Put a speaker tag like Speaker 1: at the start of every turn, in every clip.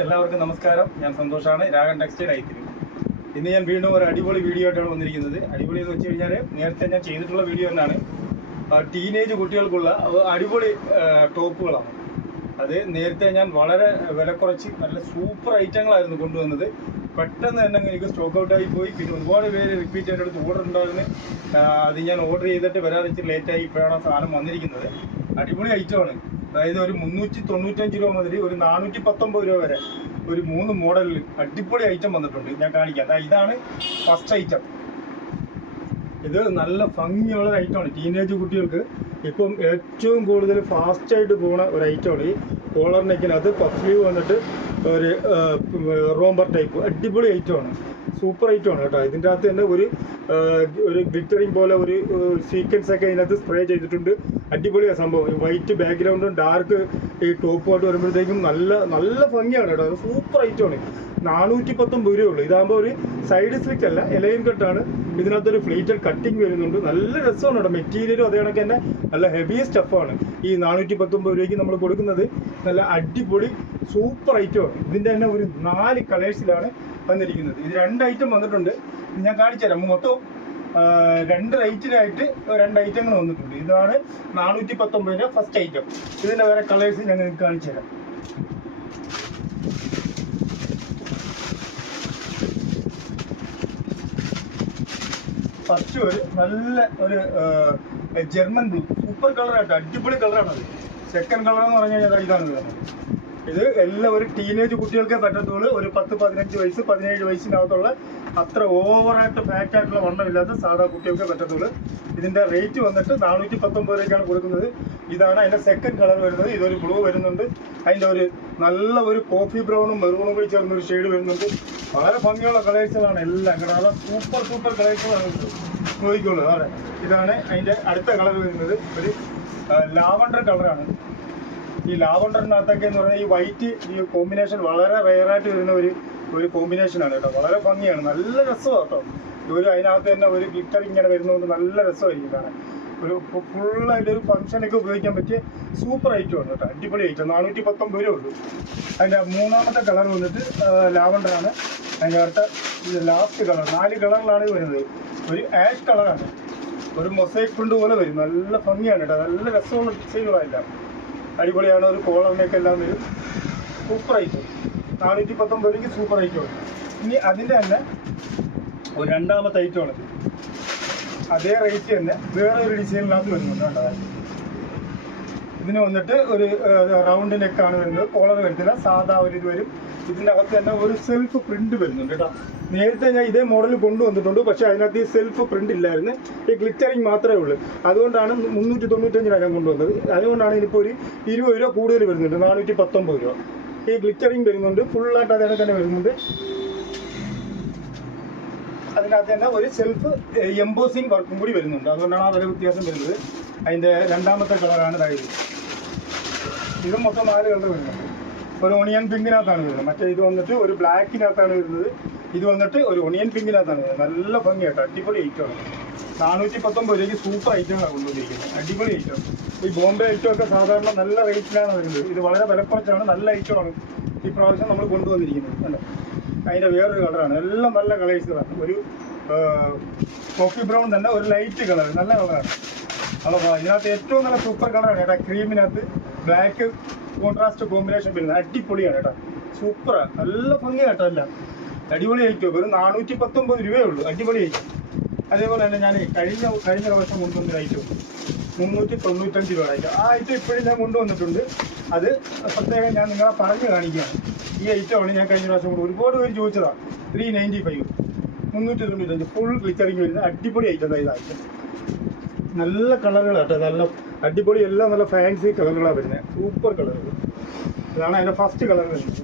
Speaker 1: എല്ലാവർക്കും നമസ്കാരം. ഞാൻ സന്തോഷാണ്. രാഗൻ ടെക്സ്റ്റൈൽ ഐത്തിരി ഇന്ന് ഞാൻ വീണ്ടും ഒരു അടിപൊളി വീഡിയോ ആയിട്ടാണ് വന്നിരിക്കുന്നത്. അടിപൊളി എന്ന് വെച്ച് കഴിഞ്ഞാൽ നേരത്തെ ഞാൻ ചെയ്തിട്ടുള്ള വീഡിയോ തന്നെയാണ് ടീനേജ് കുട്ടികൾക്കുള്ള അടിപൊളി ടോപ്പുകളാണ്. അത് നേരത്തെ ഞാൻ വളരെ വില കുറച്ച് നല്ല സൂപ്പർ ഐറ്റങ്ങളായിരുന്നു കൊണ്ടുവന്നത്. പെട്ടെന്ന് തന്നെ എനിക്ക് സ്റ്റോക്ക് ഔട്ടായി പോയി. പിന്നെ ഒരുപാട് പേര് റിപ്പീറ്റ് ആയിട്ട് അടുത്ത് ഓർഡർ ഉണ്ടായിരുന്നു. അത് ഞാൻ ഓർഡർ ചെയ്തിട്ട് വരാതെ ഇച്ചിരി ലേറ്റായി ഇപ്പോഴാണ് സാധനം വന്നിരിക്കുന്നത്. അടിപൊളി ഐറ്റമാണ് അതായത് ഒരു മുന്നൂറ്റി തൊണ്ണൂറ്റഞ്ച് രൂപ മുതൽ ഒരു നാനൂറ്റി പത്തൊമ്പത് രൂപ വരെ ഒരു മൂന്ന് മോഡലിൽ അടിപൊളി ഐറ്റം വന്നിട്ടുണ്ട്. ഞാൻ കാണിക്കാം. ദാ ഇതാണ് ഫസ്റ്റ് ഐറ്റം ഇത് നല്ല ഭംഗിയുള്ള ഒരു ഐറ്റമാണ് ടീനേജ് കുട്ടികൾക്ക് ഇപ്പം ഏറ്റവും കൂടുതൽ ഫാസ്റ്റായിട്ട് പോകുന്ന ഒരു ഐറ്റമാണ് ഈ കോളർ നെക്കിനകത്ത് പഫ് സ്ലീവ് വന്നിട്ട് ഒരു റോംബർ ടൈപ്പ് അടിപൊളി ഐറ്റമാണ് സൂപ്പർ ഐറ്റമാണ് കേട്ടോ. ഇതിന്റെ അകത്ത് തന്നെ ഒരു ഒരു ഗ്ലിറ്ററിങ് പോലെ ഒരു സീക്വൻസ് ഒക്കെ ഇതിനകത്ത് സ്പ്രേ ചെയ്തിട്ടുണ്ട്. അടിപൊളിയാണ് സംഭവം. വൈറ്റ് ബാക്ക്ഗ്രൗണ്ടും ഡാർക്ക് ഈ ടോപ്പുമായിട്ട് വരുമ്പോഴത്തേക്കും നല്ല നല്ല ഭംഗിയാണ് കേട്ടോ. സൂപ്പർ ഐറ്റമാണ്. നാനൂറ്റി പത്തൊമ്പത് രൂപയേ ഉള്ളൂ ഇതാകുമ്പോൾ ഒരു സൈഡ് സ്ലിറ്റ് അല്ല ഇലയും കട്ടാണ്. ഇതിനകത്തൊരു ഫ്ലീറ്റഡ് കട്ടിങ് വരുന്നുണ്ട്. നല്ല രസമാണ് കേട്ടോ. മെറ്റീരിയലും അതേ കണക്ക് തന്നെ. നല്ല ഹെവി സ്റ്റഫാണ് ഈ നാനൂറ്റി പത്തൊമ്പത് രൂപയ്ക്ക് നമ്മൾ കൊടുക്കുന്നത് നല്ല അടിപൊളി സൂപ്പർ ഐറ്റമാണ് ഇതിന്റെ തന്നെ ഒരു നാല് കളേഴ്സിലാണ് വന്നിരിക്കുന്നത്. ഇത് രണ്ട് ഐറ്റം വന്നിട്ടുണ്ട്. ഞാൻ കാണിച്ചു തരാം. മൊത്തം രണ്ട് റേറ്റിനായിട്ട് രണ്ട് ഐറ്റങ്ങൾ വന്നിട്ടുണ്ട്. ഇതാണ് നാനൂറ്റി പത്തൊമ്പതിന്റെ ഫസ്റ്റ് ഐറ്റം. ഇതിന്റെ വേറെ കളേഴ്സ് ഞാൻ നിങ്ങൾക്ക് കാണിച്ചു തരാം. ഫസ്റ്റ് ഒരു നല്ല ഒരു ജർമ്മൻ ബ്ലൂ. സൂപ്പർ കളറായിട്ട് അടിപൊളി കളറാണ് അത് സെക്കൻഡ് കളർ എന്ന് പറഞ്ഞു കഴിഞ്ഞാൽ ഇതാണ് ഇത് എല്ലാം ഒരു ടീനേജ് കുട്ടികൾക്കേ പറ്റത്തുള്ളൂ. ഒരു പത്ത് പതിനഞ്ച് വയസ്സ് പതിനേഴ് വയസ്സിനകത്തുള്ള അത്ര ഓവറായിട്ട് ഫാറ്റായിട്ടുള്ള വണ്ണമില്ലാത്ത സാധാ കുട്ടികൾക്കേ പറ്റത്തുള്ളൂ. ഇതിന്റെ റേറ്റ് വന്നിട്ട് നാനൂറ്റി പത്തൊമ്പത് രൂപയ്ക്കാണ് കൊടുക്കുന്നത്. ഇതാണ് അതിന്റെ സെക്കൻഡ് കളർ വരുന്നത്. ഇതൊരു ബ്ലൂ വരുന്നുണ്ട്. അതിന്റെ ഒരു നല്ല ഒരു കോഫി ബ്രൗണും മെറൂണും കൂടി ചേർന്ന ഒരു ഷെയ്ഡ് വരുന്നുണ്ട്. വളരെ ഭംഗിയുള്ള കളേഴ്സുകളാണ് എല്ലാം. കാരണം സൂപ്പർ സൂപ്പർ കളേഴ്സുകളാണ് ചോദിക്കുള്ളൂ അതെ. ഇതാണ് അതിന്റെ അടുത്ത കളർ വരുന്നത്. ഒരു ലാവണ്ടർ കളറാണ് ഈ ലാവണ്ടറിനകത്തൊക്കെ എന്ന് പറഞ്ഞാൽ ഈ വൈറ്റ് ഈ കോമ്പിനേഷൻ വളരെ റെയറായിട്ട് വരുന്ന ഒരു ഒരു കോമ്പിനേഷനാണ് കേട്ടോ. വളരെ ഭംഗിയാണ്. നല്ല രസമാണ് കേട്ടോ. ഒരു അതിനകത്ത് തന്നെ ഒരു ഗ്ലിറ്റർ ഇങ്ങനെ വരുന്നതുകൊണ്ട് നല്ല രസമായിരിക്കും കാണാൻ. ഒരു ഫുള്ളായിട്ട് ഒരു ഫംഗ്ഷനൊക്കെ ഉപയോഗിക്കാൻ പറ്റിയ സൂപ്പർ ഐറ്റം ആണ് കേട്ടോ. അടിപൊളി ഐറ്റം നാനൂറ്റി പത്തൊമ്പത് രൂപ ഉള്ളൂ. അതിന്റെ മൂന്നാമത്തെ കളർ വന്നിട്ട് ലാവണ്ടറാണ് അതിന്റെ അടുത്ത ലാസ്റ്റ് കളർ നാല് കളറിലാണ് വരുന്നത്. ഒരു ആഷ് കളറാണ് ഒരു മൊസൈക്ക് പോലെ വരും. നല്ല ഭംഗിയാണ് കേട്ടോ. നല്ല രസമുള്ള ഡിസൈനുകളെല്ലാം അടിപൊളിയാണ് ഒരു കോളറിനൊക്കെ എല്ലാം വരും. സൂപ്പർ ഐറ്റം നാനൂറ്റി പത്തൊമ്പത് രൂപയ്ക്ക് സൂപ്പർ ഐറ്റമാണ് ഇനി അതിന്റെ തന്നെ ഒരു രണ്ടാമത്തെ ഐറ്റമാണ് അതേ റേറ്റ് തന്നെ വേറെ ഒരു ഡിസൈനിനകത്ത് വരുന്നുണ്ട് കേട്ടോ ഇതിന് വന്നിട്ട് ഒരു റൗണ്ട് നെക്കാണ് വരുന്നത്. കോളർ വരുന്നില്ല. സാധാ ഒരു ഇത് വരും. ഇതിന്റെ അകത്ത് തന്നെ ഒരു സെൽഫ് പ്രിന്റ് വരുന്നുണ്ട് കേട്ടോ. നേരത്തെ ഞാൻ ഇതേ മോഡൽ കൊണ്ടുവന്നിട്ടുണ്ട് പക്ഷെ അതിനകത്ത് ഈ സെൽഫ് പ്രിന്റ് ഇല്ലായിരുന്നു. ഈ ഗ്ലിറ്ററിങ് മാത്രമേ ഉള്ളൂ. അതുകൊണ്ടാണ് മുന്നൂറ്റി തൊണ്ണൂറ്റഞ്ചിനാണ് ഞാൻ കൊണ്ടുവന്നത്. അതുകൊണ്ടാണ് ഇതിപ്പോൾ ഒരു ഇരുപത് രൂപ കൂടുതൽ വരുന്നുണ്ട് നാനൂറ്റി പത്തൊമ്പത് രൂപ. ഈ ഗ്ലിറ്ററിങ് വരുന്നുണ്ട് ഫുള്ളായിട്ട് അതിനെ തന്നെ വരുന്നുണ്ട്. അതിനകത്ത് തന്നെ ഒരു സെൽഫ് എംബോസിങ് വർക്കും കൂടി വരുന്നുണ്ട്. അതുകൊണ്ടാണ് വില വ്യത്യാസം വരുന്നത്. അതിന്റെ രണ്ടാമത്തെ കളറാണ് ഇതായത് ഇത് മൊത്തം നാല് കളർ വരുന്നുണ്ട്. ഒരു ഒണിയൻ പിങ്കിനകത്താണ് വരുന്നത്. മറ്റേ ഇത് വന്നിട്ട് ഒരു ബ്ലാക്കിനകത്താണ് വരുന്നത്. ഇത് വന്നിട്ട് ഒരു ഒണിയൻ പിങ്കിനകത്താണ് വരുന്നത്. നല്ല ഭംഗിയായിട്ട് അടിപൊളി ഐറ്റമാണ് നാനൂറ്റി പത്തൊമ്പത് രൂപയ്ക്ക് സൂപ്പർ ഐറ്റങ്ങളാണ് കൊണ്ടുവന്നിരിക്കുന്നത്. അടിപൊളി ഐറ്റം ഈ ബോംബെ ഐറ്റം ഒക്കെ സാധാരണ നല്ല റേറ്റിലാണ് വരുന്നത്. ഇത് വളരെ വിലക്കുറച്ചാണ് നല്ല ഐറ്റമാണ് ഈ പ്രാവശ്യം നമ്മൾ കൊണ്ടുവന്നിരിക്കുന്നത്. അല്ലേ അതിന്റെ വേറൊരു കളറാണ് എല്ലാം നല്ല കളേഴ്സുകളാണ് ഒരു കോഫി ബ്രൗൺ തന്നെ ഒരു ലൈറ്റ് കളർ നല്ല കളറാണ് അപ്പോൾ ഇതിനകത്ത് ഏറ്റവും നല്ല സൂപ്പർ കളറാണ് ഏട്ടാ ക്രീമിനകത്ത് ബ്ലാക്ക് കോൺട്രാസ്റ്റ് കോമ്പിനേഷൻ വരുന്നത് അടിപൊളിയാണ് കേട്ടോ. സൂപ്പറാണ് നല്ല ഭംഗിയാണ് കേട്ടോ എല്ലാം. അടിപൊളി ഐറ്റം വെറും നാനൂറ്റി പത്തൊമ്പത് രൂപയേ ഉള്ളൂ. അടിപൊളി ഐറ്റം അതേപോലെ തന്നെ ഞാൻ കഴിഞ്ഞ കഴിഞ്ഞ പ്രാവശ്യം കൊണ്ടുവന്ന ഐറ്റം മുന്നൂറ്റി തൊണ്ണൂറ്റഞ്ച് രൂപ ഐറ്റം ആ ഐറ്റം ഇപ്പോഴും ഞാൻ കൊണ്ടുവന്നിട്ടുണ്ട്. അത് പ്രത്യേകം ഞാൻ നിങ്ങളെ പറഞ്ഞു കാണിക്കുകയാണ്. ഈ ഐറ്റമാണ് ഞാൻ കഴിഞ്ഞ പ്രാവശ്യം കൊണ്ട് ഒരുപാട് പേര് ചോദിച്ചതാണ് ത്രീ നയന്റി ഫൈവ് മുന്നൂറ്റി തൊണ്ണൂറ്റഞ്ച് ഫുൾ ഗ്ലിറ്ററിങ് വരുന്ന അടിപൊളി ഐറ്റം ഇതായിട്ട് നല്ല കളറുകൾ കേട്ടോ. നല്ല അടിപൊളി എല്ലാം നല്ല ഫാൻസി കളറുകളാണ് വരുന്നത് സൂപ്പർ കളറുകൾ ഇതാണ് അതിന്റെ ഫസ്റ്റ് കളർ വരുന്നത്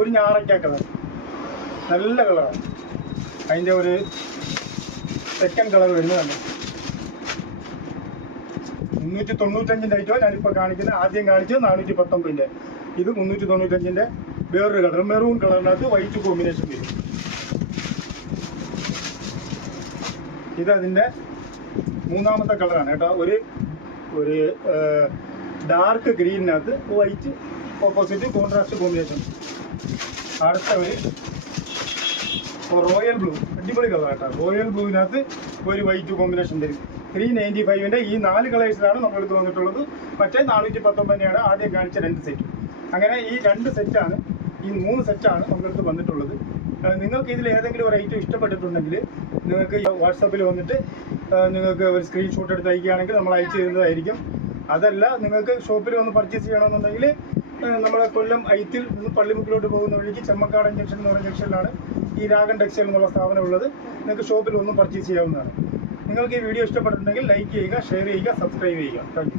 Speaker 1: ഒരു ഞാറയ്ക്ക കളർ നല്ല കളറാണ് അതിന്റെ ഒരു സെക്കൻഡ് കളർ വരുന്നതാണ്. മുന്നൂറ്റി തൊണ്ണൂറ്റഞ്ചിന്റെ ഐറ്റം ഞാനിപ്പോൾ കാണിക്കുന്നത് ആദ്യം കാണിച്ചത് നാനൂറ്റി പത്തൊമ്പതിന്റെ ഇത് മുന്നൂറ്റി തൊണ്ണൂറ്റഞ്ചിന്റെ വേറൊരു കളർ മെറൂൺ കളറിനകത്ത് വൈറ്റ് കോമ്പിനേഷൻ വരും. ഇതതിന്റെ മൂന്നാമത്തെ കളറാണ് കേട്ടോ. ഒരു ഒരു ഡാർക്ക് ഗ്രീനിനകത്ത് വൈറ്റ് ഓപ്പോസിറ്റ് കോൺട്രാസ്റ്റ് കോമ്പിനേഷൻ അടുത്ത ഒരു റോയൽ ബ്ലൂ അടിപൊളി കളർ കേട്ടോ റോയൽ ബ്ലൂവിനകത്ത് ഒരു വൈറ്റ് കോമ്പിനേഷൻ വരും. ത്രീ നയന്റി ഫൈവിന്റെ ഈ നാല് കളേഴ്സിലാണ് നമ്മളെടുത്ത് വന്നിട്ടുള്ളത്. മറ്റേ നാനൂറ്റി പത്തൊമ്പതിനെയാണ് ആദ്യം കാണിച്ച രണ്ട് സെറ്റ് അങ്ങനെ ഈ രണ്ട് സെറ്റാണ് ഈ മൂന്ന് സെറ്റാണ് നമ്മളെടുത്ത് വന്നിട്ടുള്ളത്. നിങ്ങൾക്ക് ഇതിൽ ഏതെങ്കിലും ഒരു ഐറ്റം ഇഷ്ടപ്പെട്ടിട്ടുണ്ടെങ്കിൽ നിങ്ങൾക്ക് വാട്സാപ്പിൽ വന്നിട്ട് നിങ്ങൾക്ക് ഒരു സ്ക്രീൻഷോട്ട് എടുത്ത് അയക്കുകയാണെങ്കിൽ നമ്മൾ അയച്ചു തരുന്നതായിരിക്കും. അതല്ല നിങ്ങൾക്ക് ഷോപ്പിൽ വന്ന് പർച്ചേസ് ചെയ്യണമെന്നുണ്ടെങ്കിൽ നമ്മളെ കൊല്ലം ഐത്തിൽ നിന്ന് പള്ളിമുക്കിലോട്ട് പോകുന്ന വഴിക്ക് ചെമ്മക്കാടൻ ജംഗ്ഷൻ എന്ന് പറയുന്ന ജംഗ്ഷനിലാണ് ഈ രാഗൻ ടെക്സ്റ്റൈൽ എന്നുള്ള സ്ഥാപനം ഉള്ളത്. നിങ്ങൾക്ക് ഷോപ്പിൽ ഒന്നും പർച്ചേസ് ചെയ്യാവുന്നതാണ്. നിങ്ങൾക്ക് ഈ വീഡിയോ ഇഷ്ടപ്പെട്ടിട്ടുണ്ടെങ്കിൽ ലൈക്ക് ചെയ്യുക ഷെയർ ചെയ്യുക സബ്സ്ക്രൈബ് ചെയ്യുക. താങ്ക്